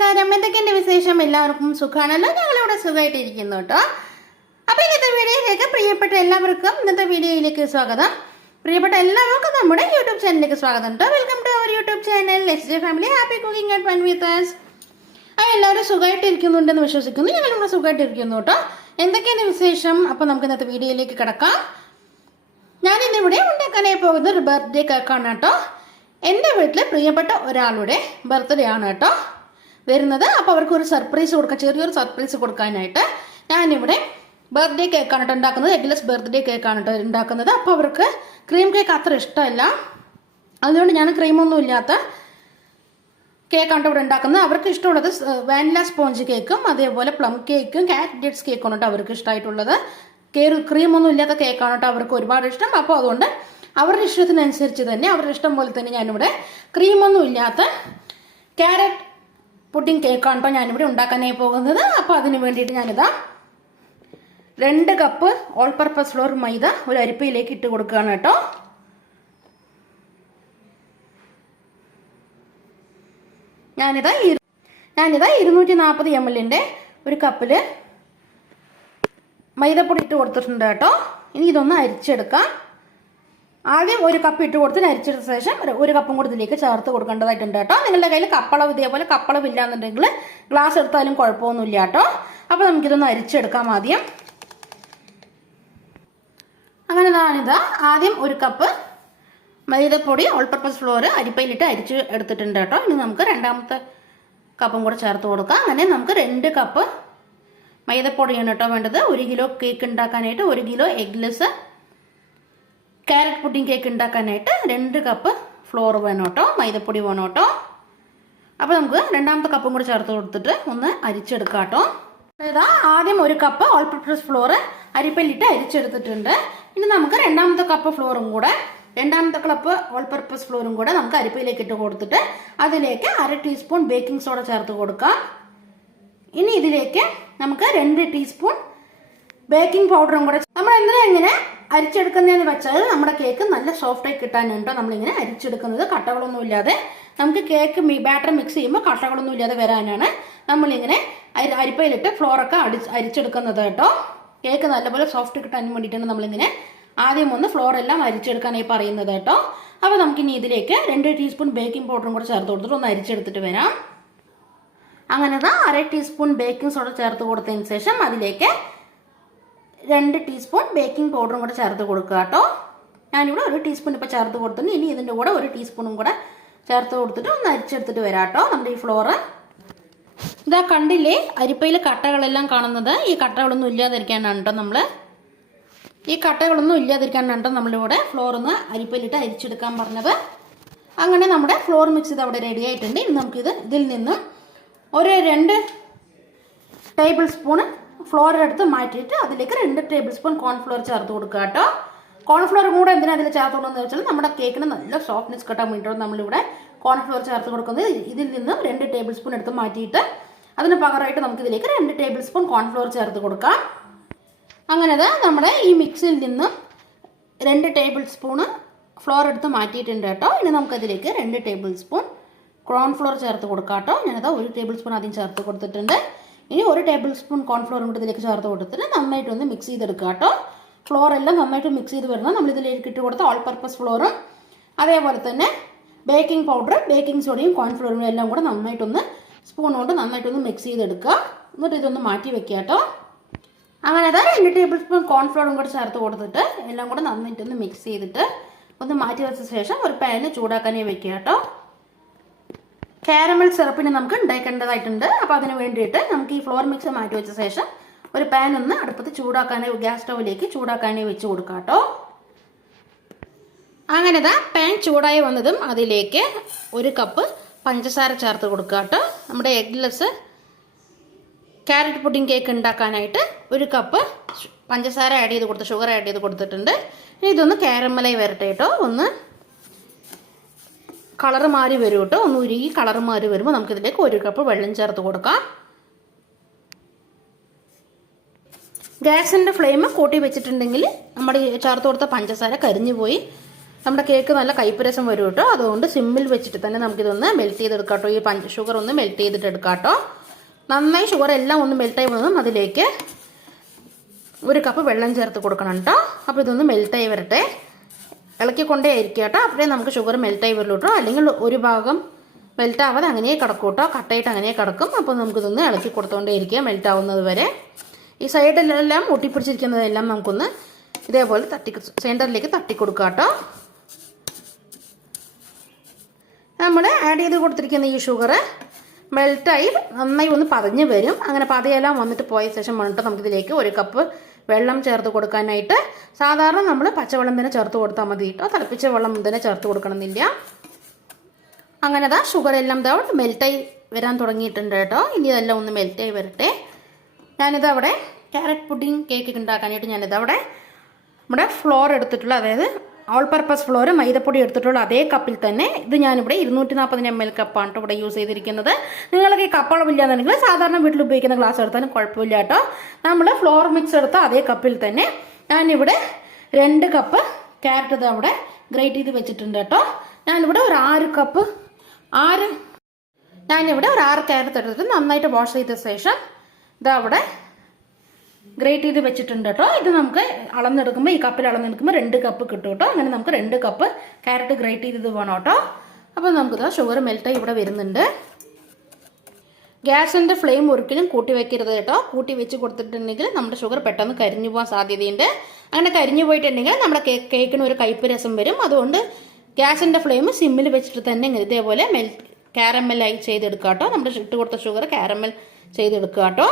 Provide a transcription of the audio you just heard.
നമസ്കാരം. എന്തൊക്കെയുണ്ട് വിശേഷം? എല്ലാവർക്കും സുഖമാണല്ലോ? ഞങ്ങളിവിടെ സുഖമായിട്ടിരിക്കുന്നു കേട്ടോ. അപ്പോൾ ഇന്നത്തെ വീഡിയോയിലേക്ക് സ്വാഗതം. പ്രിയപ്പെട്ട എല്ലാവർക്കും നമ്മുടെ യൂട്യൂബ് ചാനലിലേക്ക് സ്വാഗതം കേട്ടോ. Welcome to our YouTube channel SJ family happy cooking and fun with us. എല്ലാവരും സുഖമായിട്ടിരിക്കുന്നുണ്ടെന്ന് വിശ്വസിക്കുന്നു. ഞങ്ങളിവിടെ സുഖമായിട്ടിരിക്കുന്നു കേട്ടോ. എന്തൊക്കെയാണ് വിശേഷം? അപ്പോൾ നമുക്ക് ഇന്നത്തെ വീഡിയോയിലേക്ക് കിടക്കാം. ഞാനിന്നിവിടെ ഉണ്ടാക്കാനായി പോകുന്നത് ഒരു ബർത്ത്ഡേ കേക്കാണ് കേട്ടോ. എൻ്റെ വീട്ടിൽ പ്രിയപ്പെട്ട ഒരാളുടെ ബർത്ത്ഡേ ആണ് കേട്ടോ വരുന്നത്. അപ്പോൾ അവർക്ക് ഒരു സർപ്രൈസ് കൊടുക്കാൻ, ചെറിയൊരു സർപ്രൈസ് കൊടുക്കാനായിട്ട് ഞാനിവിടെ ബർത്ത്ഡേ കേക്കാണ് കേട്ടോ ഉണ്ടാക്കുന്നത്. എഗ്ലെസ് ബർത്ത്ഡേ കേക്കാണ് കേട്ടോ ഉണ്ടാക്കുന്നത്. അപ്പോൾ അവർക്ക് ക്രീം കേക്ക് അത്ര ഇഷ്ടമല്ല, അതുകൊണ്ട് ഞാൻ ക്രീമൊന്നും ഇല്ലാത്ത കേക്കാണ് ഇവിടെ ഉണ്ടാക്കുന്നത്. അവർക്ക് ഇഷ്ടമുള്ളത് വാനില സ്പോഞ്ച് കേക്കും അതേപോലെ പ്ലം കേക്കും കാരറ്റ് ഡേറ്റ്സ് കേക്കാണ് കേട്ടോ അവർക്ക് ഇഷ്ടമായിട്ടുള്ളത്. ക്രീമൊന്നും ഇല്ലാത്ത കേക്കാണ് കേട്ടോ അവർക്ക് ഒരുപാട് ഇഷ്ടം. അപ്പോൾ അതുകൊണ്ട് അവരുടെ ഇഷ്ടത്തിനനുസരിച്ച് തന്നെ, അവരുടെ ഇഷ്ടം പോലെ തന്നെ ഞാനിവിടെ ക്രീമൊന്നും ഇല്ലാത്ത ക്യാരറ്റ് പുഡിംഗ് കേക്കാണ് കേട്ടോ ഞാനിവിടെ ഉണ്ടാക്കാനായി പോകുന്നത്. അപ്പോൾ അതിന് വേണ്ടിയിട്ട് ഞാനിതാ 2 കപ്പ് ഓൾ പർപ്പസ് ഫ്ലോർ മൈദ ഒരു അരിപ്പയിലേക്ക് ഇട്ട് കൊടുക്കുകയാണ് കേട്ടോ. ഞാനിതാ 240 ml ഒരു കപ്പിൽ മൈദപ്പൊടി ഇട്ട് കൊടുത്തിട്ടുണ്ട് കേട്ടോ. ഇനി ഇതൊന്ന് അരിച്ചെടുക്കാം. ആദ്യം ഒരു കപ്പ് ഇട്ട് കൊടുത്ത് അരിച്ചെടുത്ത ശേഷം ഒരു കപ്പും കൂടി ഇതിലേക്ക് ചേർത്ത് കൊടുക്കേണ്ടതായിട്ടുണ്ട് കേട്ടോ. നിങ്ങളുടെ കയ്യിൽ കപ്പളവ് ഇതേപോലെ കപ്പളവില്ലാന്നുണ്ടെങ്കിൽ ഗ്ലാസ് എടുത്താലും കുഴപ്പമൊന്നുമില്ല കേട്ടോ. അപ്പോൾ നമുക്കിതൊന്ന് അരിച്ചെടുക്കാം ആദ്യം. അങ്ങനെ ഞാനിതാ ആദ്യം ഒരു കപ്പ് മൈദപ്പൊടി ഓൾ പർപ്പസ് ഫ്ലോർ അരിപ്പയിലിട്ട് അരിച്ച് എടുത്തിട്ടുണ്ട് കേട്ടോ. ഇനി നമുക്ക് രണ്ടാമത്തെ കപ്പും കൂടെ ചേർത്ത് കൊടുക്കാം. അങ്ങനെ നമുക്ക് 2 കപ്പ് മൈദപ്പൊടിയാണ് കേട്ടോ വേണ്ടത്. 1 കിലോ കേക്ക് ഉണ്ടാക്കാനായിട്ട് 1 kilo eggless carrot pudding cake ഉണ്ടാക്കാനായിട്ട് 2 കപ്പ് ഫ്ലോർ വേണം കേട്ടോ, മൈദപ്പൊടി വേണം കേട്ടോ. അപ്പോൾ നമുക്ക് രണ്ടാമത്തെ കപ്പും കൂടെ ചേർത്ത് കൊടുത്തിട്ട് ഒന്ന് അരിച്ചെടുക്കാം കേട്ടോ. അതായത് ആദ്യം 1 കപ്പ് ഓൾ പർപ്പസ് ഫ്ലോർ അരിപ്പയിലിട്ട് അരിച്ചെടുത്തിട്ടുണ്ട്. ഇനി നമുക്ക് രണ്ടാമത്തെ കപ്പ് ഓൾ പർപ്പസ് ഫ്ലോറും കൂടെ നമുക്ക് അരിപ്പയിലേക്ക് ഇട്ട് കൊടുത്തിട്ട് അതിലേക്ക് 1/2 ടീസ്പൂൺ ബേക്കിംഗ് സോഡ ചേർത്ത് കൊടുക്കാം. ഇനി ഇതിലേക്ക് നമുക്ക് 2 ടീസ്പൂൺ ബേക്കിംഗ് പൗഡറും കൂടെ. നമ്മൾ എന്തിനാ ഇങ്ങനെ അരിച്ചെടുക്കുന്നതെന്ന് വെച്ചാൽ നമ്മുടെ കേക്ക് നല്ല സോഫ്റ്റായി കിട്ടാനുണ്ടോ നമ്മളിങ്ങനെ അരിച്ചെടുക്കുന്നത്. കട്ടകളൊന്നും ഇല്ലാതെ നമുക്ക് കേക്ക് ബാറ്റർ മിക്സ് ചെയ്യുമ്പോൾ കട്ടകളൊന്നും ഇല്ലാതെ വരാനാണ് നമ്മളിങ്ങനെ അരിപ്പയിലിട്ട് ഫ്ലോറൊക്കെ അരിച്ചെടുക്കുന്നത് കേട്ടോ. കേക്ക് നല്ലപോലെ സോഫ്റ്റ് കിട്ടാൻ വേണ്ടിയിട്ടാണ് നമ്മളിങ്ങനെ ആദ്യം ഒന്ന് ഫ്ലോറെല്ലാം അരിച്ചെടുക്കാനായി പറയുന്നത് കേട്ടോ. അപ്പോൾ നമുക്കിനി ഇതിലേക്ക് 2 ടീസ്പൂൺ ബേക്കിംഗ് പൗഡറും കൂടെ ചേർത്ത് കൊടുത്തിട്ട് ഒന്ന് അരിച്ചെടുത്തിട്ട് വരാം. അങ്ങനെ 1/2 ടീസ്പൂൺ ബേക്കിംഗ് സോഡ ചേർത്ത് കൊടുത്തതിന് ശേഷം അതിലേക്ക് 2 ടീസ്പൂൺ ബേക്കിംഗ് പൗഡറും കൂടെ ചേർത്ത് കൊടുക്കുക കേട്ടോ. ഞാനിവിടെ 1 ടീസ്പൂൺ ഇപ്പോൾ ചേർത്ത് കൊടുത്തിട്ടുണ്ട്. ഇനി ഇതിൻ്റെ കൂടെ 1 ടീസ്പൂണും കൂടെ ചേർത്ത് കൊടുത്തിട്ട് ഒന്ന് അരിച്ചെടുത്തിട്ട് വരാം കേട്ടോ. നമ്മുടെ ഈ ഫ്ലോറ് ഇതാ കണ്ടില്ലേ, അരിപ്പയിൽ കട്ടകളെല്ലാം കാണുന്നത്. ഈ കട്ടകളൊന്നും ഇല്ലാതിരിക്കാനാണ് കേട്ടോ നമ്മളിവിടെ ഫ്ലോർ ഒന്ന് അരിപ്പയിലിട്ട് അരിച്ചെടുക്കാൻ പറഞ്ഞത്. അങ്ങനെ നമ്മുടെ ഫ്ലോർ മിക്സ് ഇത് അവിടെ റെഡി ആയിട്ടുണ്ട്. ഇനി നമുക്കിത് ഇതിൽ നിന്നും ഒരു 2 ടേബിൾ സ്പൂൺ ഫ്ലോർ എടുത്ത് മാറ്റിയിട്ട് അതിലേക്ക് 2 ടേബിൾ സ്പൂൺ കോൺഫ്ലോർ ചേർത്ത് കൊടുക്കുക കേട്ടോ. കോൺഫ്ലോർ കൂടെ എന്തിനാണ് അതിൽ ചേർത്ത് കൊടുക്കുന്നത് വെച്ചാൽ നമ്മുടെ കേക്കിന് നല്ല സോഫ്റ്റ്നെസ് കിട്ടാൻ വേണ്ടിയിട്ടാണ് നമ്മളിവിടെ കോൺഫ്ലോർ ചേർത്ത് കൊടുക്കുന്നത്. ഇതിൽ നിന്നും 2 ടേബിൾ സ്പൂൺ എടുത്ത് മാറ്റിയിട്ട് അതിന് പകരമായിട്ട് നമുക്കിതിലേക്ക് 2 ടേബിൾ സ്പൂൺ കോൺഫ്ലോർ ചേർത്ത് കൊടുക്കാം. അങ്ങനെ നമ്മുടെ ഈ മിക്സിൽ നിന്നും 2 ടേബിൾ സ്പൂണ് ഫ്ലോർ എടുത്ത് മാറ്റിയിട്ടുണ്ട് കേട്ടോ. ഇനി നമുക്കതിലേക്ക് 2 ടേബിൾ സ്പൂൺ കോൺഫ്ലോർ ചേർത്ത് കൊടുക്കാം കേട്ടോ. ഞാനതാ 1 ടേബിൾ സ്പൂൺ ആദ്യം ചേർത്ത് കൊടുത്തിട്ടുണ്ട്. ഇനി 1 ടേബിൾ സ്പൂൺ കോൺഫ്ലോറും കൂടി ഇതിലേക്ക് ചേർത്ത് കൊടുത്തിട്ട് നന്നായിട്ടൊന്ന് മിക്സ് ചെയ്തെടുക്കുക കേട്ടോ. ഫ്ലോർ എല്ലാം നന്നായിട്ട് മിക്സ് ചെയ്ത് വരണം. നമ്മളിതിലേക്ക് ഇട്ട് കൊടുത്ത ഓൾ പർപ്പസ് ഫ്ലോറും അതേപോലെ തന്നെ ബേക്കിംഗ് പൗഡർ, ബേക്കിംഗ് സോഡയും കോൺഫ്ലോറും എല്ലാം കൂടെ നന്നായിട്ടൊന്ന് സ്പൂൺ കൊണ്ട് നന്നായിട്ടൊന്ന് മിക്സ് ചെയ്തെടുക്കുക. എന്നിട്ട് ഇതൊന്ന് മാറ്റി വെക്കുക കേട്ടോ. അങ്ങനെ 2 ടേബിൾ സ്പൂൺ കോൺഫ്ലോറും കൂടെ ചേർത്ത് കൊടുത്തിട്ട് എല്ലാം കൂടെ നന്നായിട്ടൊന്ന് മിക്സ് ചെയ്തിട്ട് ഒന്ന് മാറ്റി വെച്ച ശേഷം ഒരു പാനിൽ ചൂടാക്കാനേ വെക്കുക കേട്ടോ. കാരമൽ സിറപ്പിന് നമുക്ക് ഉണ്ടാക്കേണ്ടതായിട്ടുണ്ട്. അപ്പോൾ അതിന് വേണ്ടിയിട്ട് നമുക്ക് ഈ ഫ്ലോർ മിക്സ് മാറ്റി വെച്ച ശേഷം ഒരു പാൻ ഒന്ന് അടുപ്പത്ത് ഗ്യാസ് സ്റ്റൗവിലേക്ക് ചൂടാക്കാനേ വെച്ച് കൊടുക്കാം കേട്ടോ. അങ്ങനെ പാൻ ചൂടായി വന്നതും അതിലേക്ക് 1 കപ്പ് പഞ്ചസാര ചേർത്ത് കൊടുക്കുക കേട്ടോ. നമ്മുടെ എഗ്ലെസ് ക്യാരറ്റ് പുഡിംഗ് കേക്ക് ഉണ്ടാക്കാനായിട്ട് 1 കപ്പ് പഞ്ചസാര ഷുഗർ ആഡ് ചെയ്ത് കൊടുത്തിട്ടുണ്ട്. ഇനി ഇതൊന്ന് കാരമലായി വരട്ടെ കേട്ടോ. ഒന്ന് കളർ മാറി വരും കേട്ടോ. ഒന്ന് ഉരുകി കളർ മാറി വരുമ്പോൾ നമുക്കിതിലേക്ക് 1 കപ്പ് വെള്ളം ചേർത്ത് കൊടുക്കാം. ഗ്യാസിൻ്റെ ഫ്ലെയിം കൂട്ടി വെച്ചിട്ടുണ്ടെങ്കിൽ നമ്മുടെ ചേർത്ത് കൊടുത്ത പഞ്ചസാര കരിഞ്ഞു പോയി നമ്മുടെ കേക്ക് നല്ല കയ്പ്പ് വരും കേട്ടോ. അതുകൊണ്ട് സിമ്മിൽ വെച്ചിട്ട് തന്നെ നമുക്കിതൊന്ന് മെൽറ്റ് ചെയ്തെടുക്കാം കേട്ടോ. ഈ ഷുഗർ ഒന്ന് മെൽറ്റ് ചെയ്തിട്ട് എടുക്കാം കേട്ടോ. നന്നായി ഷുഗർ എല്ലാം ഒന്ന് മെൽറ്റായി വന്നതും അതിലേക്ക് 1 കപ്പ് വെള്ളം ചേർത്ത് കൊടുക്കണം കേട്ടോ. അപ്പോൾ ഇതൊന്ന് മെൽറ്റായി വരട്ടെ. ഇളക്കിക്കൊണ്ടേ ആയിരിക്കും കേട്ടോ. അപ്പോഴേ നമുക്ക് ഷുഗർ മെൽറ്റായി വരുള്ളൂ കേട്ടോ. അല്ലെങ്കിൽ ഒരു ഭാഗം മെൽറ്റാവാതെ അങ്ങനെ കിടക്കും കേട്ടോ. കട്ടായിട്ട് അങ്ങനെ കിടക്കും. അപ്പോൾ നമുക്കിതൊന്ന് ഇളക്കി കൊടുത്തുകൊണ്ടേ ഇരിക്കുക മെൽറ്റാവുന്നത് വരെ. ഈ സൈഡിലെല്ലാം ഒട്ടിപ്പിടിച്ചിരിക്കുന്നതെല്ലാം നമുക്കൊന്ന് ഇതേപോലെ സെൻറ്ററിലേക്ക് തട്ടി കൊടുക്കുക കേട്ടോ. നമ്മൾ ആഡ് ചെയ്ത് കൊടുത്തിരിക്കുന്ന ഈ ഷുഗർ മെൽറ്റായി നന്നായി ഒന്ന് പതഞ്ഞ് വരും. അങ്ങനെ പതയെല്ലാം വന്നിട്ട് പോയ ശേഷം വന്നിട്ട് നമുക്കിതിലേക്ക് 1 കപ്പ് വെള്ളം ചേർത്ത് കൊടുക്കാനായിട്ട്. സാധാരണ നമ്മൾ പച്ചവെള്ളം തന്നെ ചേർത്ത് കൊടുത്താൽ മതി കേട്ടോ. തിളപ്പിച്ച വെള്ളം തന്നെ ചേർത്ത് കൊടുക്കണമെന്നില്ല. അങ്ങനെ ഷുഗർ എല്ലാം മെൽറ്റായി വരാൻ തുടങ്ങിയിട്ടുണ്ട് കേട്ടോ. ഇനി ഇതെല്ലാം ഒന്ന് മെൽറ്റായി വരട്ടെ. ഞാനിതവിടെ ക്യാരറ്റ് പുഡിംഗ് കേക്ക് ഉണ്ടാക്കാനായിട്ട് ഞാനിതവിടെ നമ്മുടെ ഫ്ലോർ എടുത്തിട്ടുള്ള, അതായത് ഓൾ പർപ്പസ് ഫ്ലോർ മൈദപ്പൊടി എടുത്തിട്ടുള്ള അതേ കപ്പിൽ തന്നെ ഇത് ഞാനിവിടെ 240 ml കപ്പാണ് ഇവിടെ യൂസ് ചെയ്തിരിക്കുന്നത്. നിങ്ങൾക്ക് ഈ കപ്പളവില്ലാന്നുണ്ടെങ്കിൽ സാധാരണ വീട്ടിൽ ഉപയോഗിക്കുന്ന ഗ്ലാസ് എടുത്താലും കുഴപ്പമില്ല കേട്ടോ. നമ്മൾ ഫ്ലോർ മിക്സ് എടുത്ത അതേ കപ്പിൽ തന്നെ ഞാനിവിടെ 2 കപ്പ് ക്യാരറ്റ് ഇത് അവിടെ ഗ്രേറ്റ് ചെയ്ത് വെച്ചിട്ടുണ്ട് കേട്ടോ. ഞാനിവിടെ ഒരു 6 ക്യാരറ്റ് എടുത്തിട്ട് നന്നായിട്ട് വാഷ് ചെയ്ത ശേഷം ഇതവിടെ ഗ്രേറ്റ് ചെയ്ത് വെച്ചിട്ടുണ്ട് കേട്ടോ. ഇത് നമുക്ക് അളന്നെടുക്കുമ്പോൾ ഈ കപ്പിൽ അളന്നെടുക്കുമ്പോൾ 2 കപ്പ് കിട്ടും കേട്ടോ. അങ്ങനെ നമുക്ക് 2 കപ്പ് ക്യാരറ്റ് ഗ്രേറ്റ് ചെയ്തത് വേണം കേട്ടോ. അപ്പോൾ നമുക്കിത് ഷുഗർ മെൽറ്റായി ഇവിടെ വരുന്നുണ്ട്. ഗ്യാസിൻ്റെ ഫ്ലെയിം ഒരിക്കലും കൂട്ടി വെക്കരുത് കേട്ടോ. കൂട്ടി വെച്ച് കൊടുത്തിട്ടുണ്ടെങ്കിൽ നമ്മുടെ ഷുഗർ പെട്ടെന്ന് കരിഞ്ഞു പോകാൻ സാധ്യതയുണ്ട്. അങ്ങനെ കരിഞ്ഞു പോയിട്ടുണ്ടെങ്കിൽ നമ്മുടെ കേക്കിന് ഒരു കയ്പ്പ് രസം വരും. അതുകൊണ്ട് ഗ്യാസിൻ്റെ ഫ്ലെയിം സിമ്മിൽ വെച്ചിട്ട് തന്നെ ഇതേപോലെ കാരമൽ ചെയ്തെടുക്കുക കേട്ടോ. നമ്മുടെ ഇട്ട് കൊടുത്ത ഷുഗർ കാരമൽ ചെയ്തെടുക്കുക കേട്ടോ.